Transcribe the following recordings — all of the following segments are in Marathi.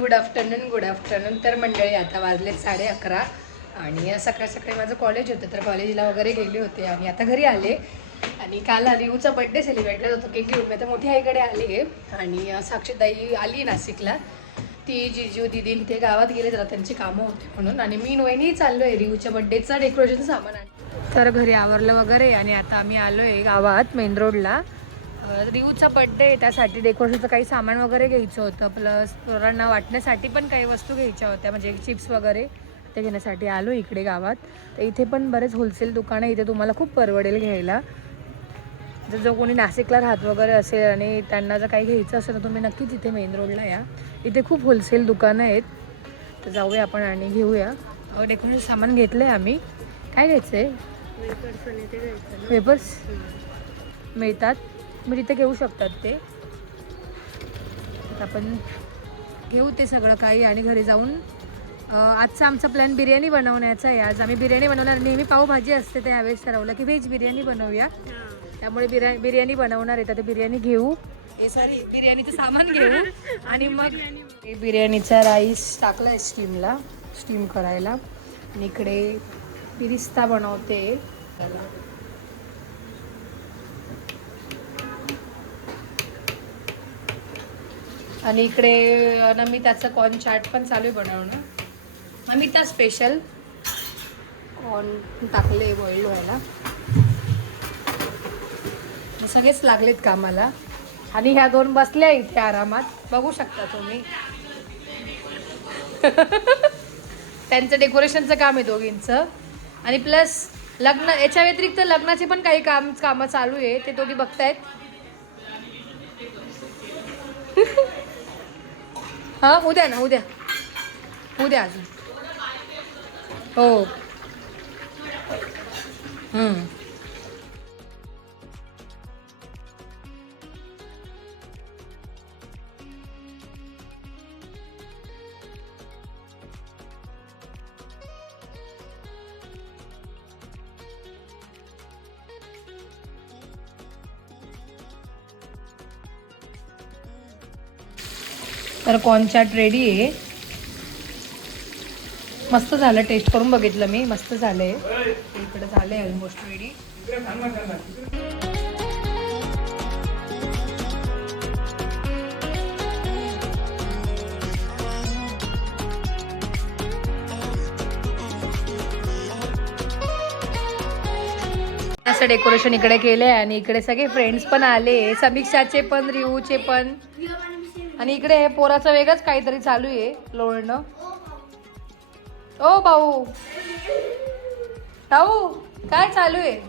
Good afternoon. तर मंडळी आता वाजले 11:30 आणि सकाळी सकाळी माझं कॉलेज होतं, तर कॉलेजला वगैरे गेले होते आणि आता घरी आले. आणि काल रिऊचा बड्डे सेलिब्रेट करत होतो, केक घेऊन मी आता मोठी आईकडे आले. आणि साक्षीताई आली नाशिकला, ती जिजू दिदीन ते गावात गेले जरा, त्यांची कामं होती म्हणून. आणि मी वहिनी चाललो आहे रिऊच्या बड्डेचं डेकोरेशन सामान आण. तर घरी आवरलं वगैरे आणि आता आम्ही आलो आहे गावात मेन रोडला. रिऊचा बड्डे आहे, त्यासाठी डेकोरेशनचं काही सामान वगैरे घ्यायचं होतं, प्लस पोरांना वाटण्यासाठी पण काही वस्तू घ्यायच्या होत्या, म्हणजे चिप्स वगैरे ते घेण्यासाठी आलो इकडे गावात. तर इथे पण बरेच होलसेल दुकानं, इथे तुम्हाला खूप परवडेल घ्यायला. जर जो कोणी नाशिकला राहत वगैरे असेल आणि त्यांना जर काही घ्यायचं असेल तर तुम्ही नक्कीच इथे मेन रोडला या. इथे खूप होलसेल दुकानं आहेत, तर जाऊया आपण आणि घेऊया. डेकोरेशन सामान घेतलं आहे आम्ही. काय घ्यायचं आहे? वेपर्स मिळतात, मी तिथे घेऊ शकतात ते. आपण घेऊ ते सगळं काही आणि घरी जाऊन आजचा आमचा प्लॅन बिर्याणी बनवण्याचा आहे. आज आम्ही बिर्याणी बनवणार. नेहमी पावभाजी असते, तर यावेळेस ठरवलं की व्हेज बिर्याणी बनवूया. त्यामुळे बिर्याणी बनवणार आहे, तर ते बिर्याणी घेऊ. बिर्याणीचं सामान घेऊ आणि मग बिर्याणीचा राईस टाकला आहे स्टीम करायला. आणि इकडे बिरिस्ता बनवते. आणि इकडे नमिताचं कॉर्न चाट पण चालू आहे बनवणं. नमिता स्पेशल कॉर्न टाकले बॉईल व्हायला. सगळेच लागलेत कामाला आणि ह्या दोन बसल्या इथे आरामात, बघू शकता तुम्ही. त्यांचं डेकोरेशनचं काम आहे दोघींचं. आणि प्लस लग्न, याच्या व्यतिरिक्त लग्नाचे पण काही कामं चालू आहे, ते दोघी बघतायत. हां उद्या अजून. हो. तर कॉर्न चाट रेडी आहे. मस्त झालं, टेस्ट करून बघितलं मी, मस्त झालंय. इकडे झालंय ऑलमोस्ट रेडी. असं डेकोरेशन इकडे केलंय आणि इकडे सगळे फ्रेंड्स पण आले, समीक्षाचे पण, रिऊचे पण. आणि इकडे हे पोराचं वेगळंच काहीतरी चालू आहे, लोळणं. ओ भाऊ काय चालू आहे?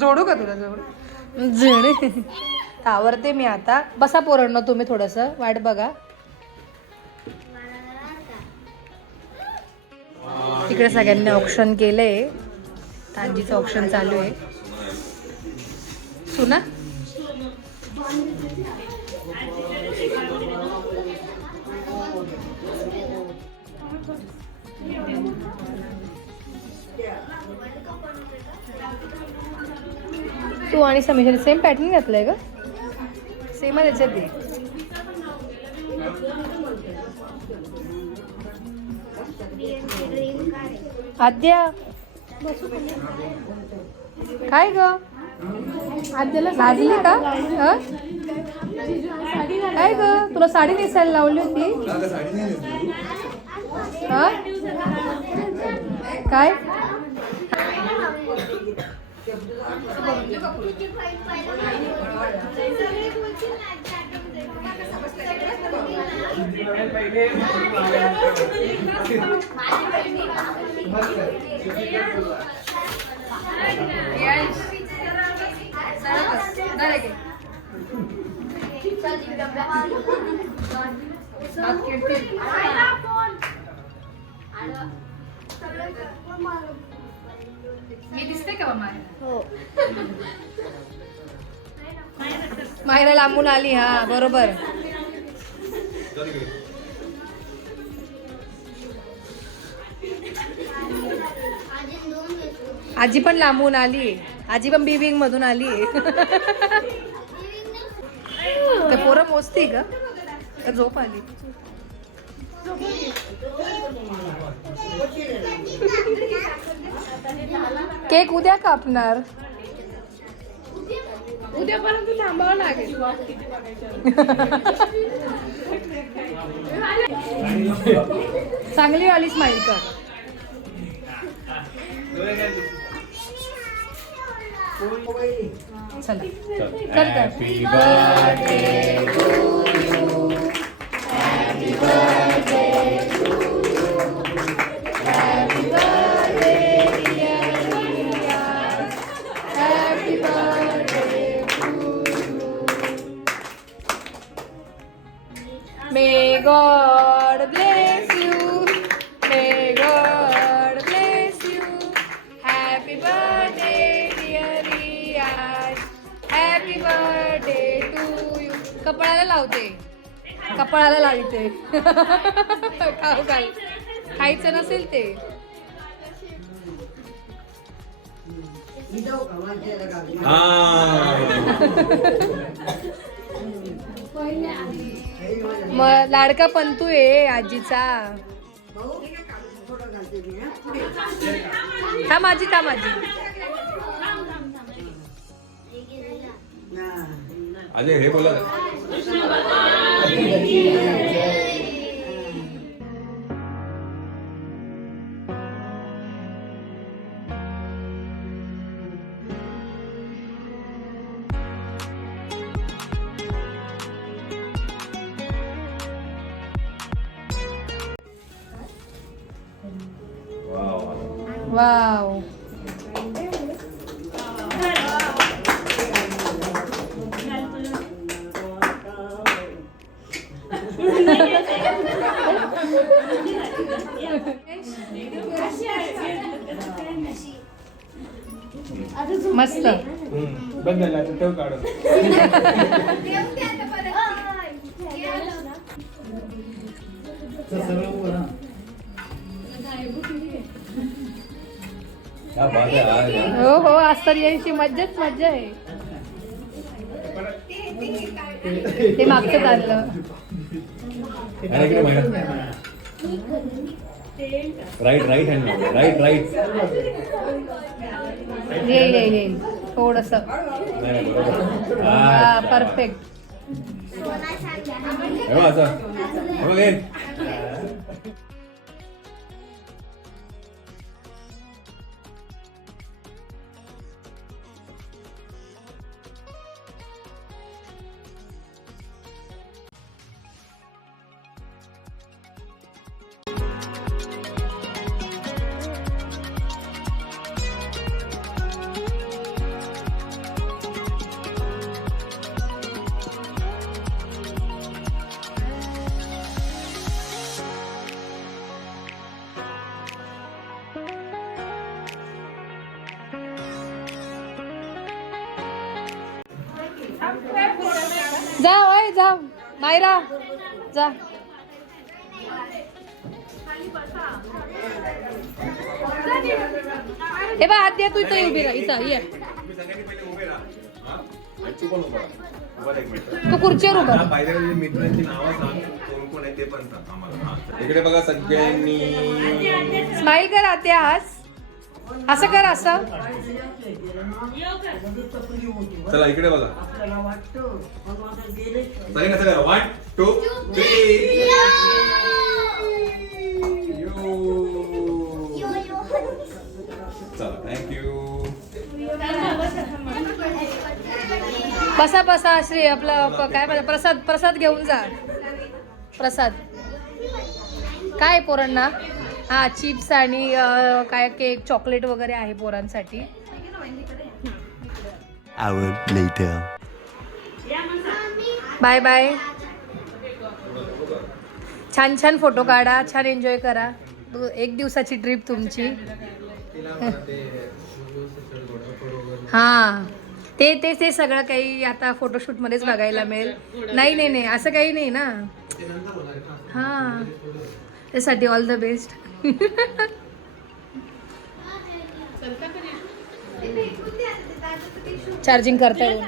जोडू का तुला? जोड आवरते मी आता. बसा पोरांनो, तुम्ही थोडंसं वाट बघा. इकडे सगळ्यांनी ऑप्शन केलंय, तांजीचं ऑप्शन चालू आहे. सुना तू आणि समीक्षाने सेम पॅटर्न घातलंय का? सेमच याच्यात दे. आद्या काय ग? आद्याला लाजली का? काय ग, तुला साडी नेसायला लावली होती? काय मी दिसते का मायरा? मायरा लांबून आली. हा बरोबर. आजी पण लांबून आली. आजी पण बिविंग मधून आली. ते पोरं मोजती का? झोप आली. केक उद्या कापणार. उद्यापर्यंत थांबावं लागेल. चांगली वाली स्माइल कर. चला कर. Happy birthday to you. Happy birthday to you. Happy birthday dear Riyaz. Happy birthday to you. May God bless you. May God bless you. Happy birthday dear Riyaz. Happy birthday to you. कपाळाला लावते. कपाळाला लावते. खाऊ घाल. खायचं नसेल ते. मग लाडका पंतू आहे आजीचा. थांब आजी. थांब आजी. अजय हे बोला. वाव. मस्त. बंद झाला ठेव काढून. हो हो आज तर यांची मज्जाच मज्जा आहे. ते मागचं चाललं. Right right hand. Right right. येईल येईल येईल थोडस. हा परफेक्ट. जा ओय जा मायरा जा. हे बा आद्या तू इथं उभी राहा. इथं ये. तू खुर्चीवर उभा राहा. मित्रांची नावं सांग. कोण कोण आहे ते पण सांग आम्हाला. इकडे बघा सगळ्यांनी स्माइल कर आत्या. आज असं कर. असं चला इकडे बघा. सगळ्यांना सगळं 1 2 3. चला थँक्यू. बसा बसा. श्री आपलं काय म्हणतात प्रसाद. प्रसाद घेऊन जा. प्रसाद काय पोरांना. हा चिप्स आणि काय केक चॉकलेट वगैरे आहे पोरांसाठी. Bye bye. छान छान फोटो काढा. छान एन्जॉय करा. 1 दिवसाची ट्रिप तुमची. हां ते सगळं काही आता फोटोशूटमध्येच बघायला मिळेल. नाही नाही नाही असं काही नाही ना. हां त्यासाठी ऑल द बेस्ट. चार्जिंग करताय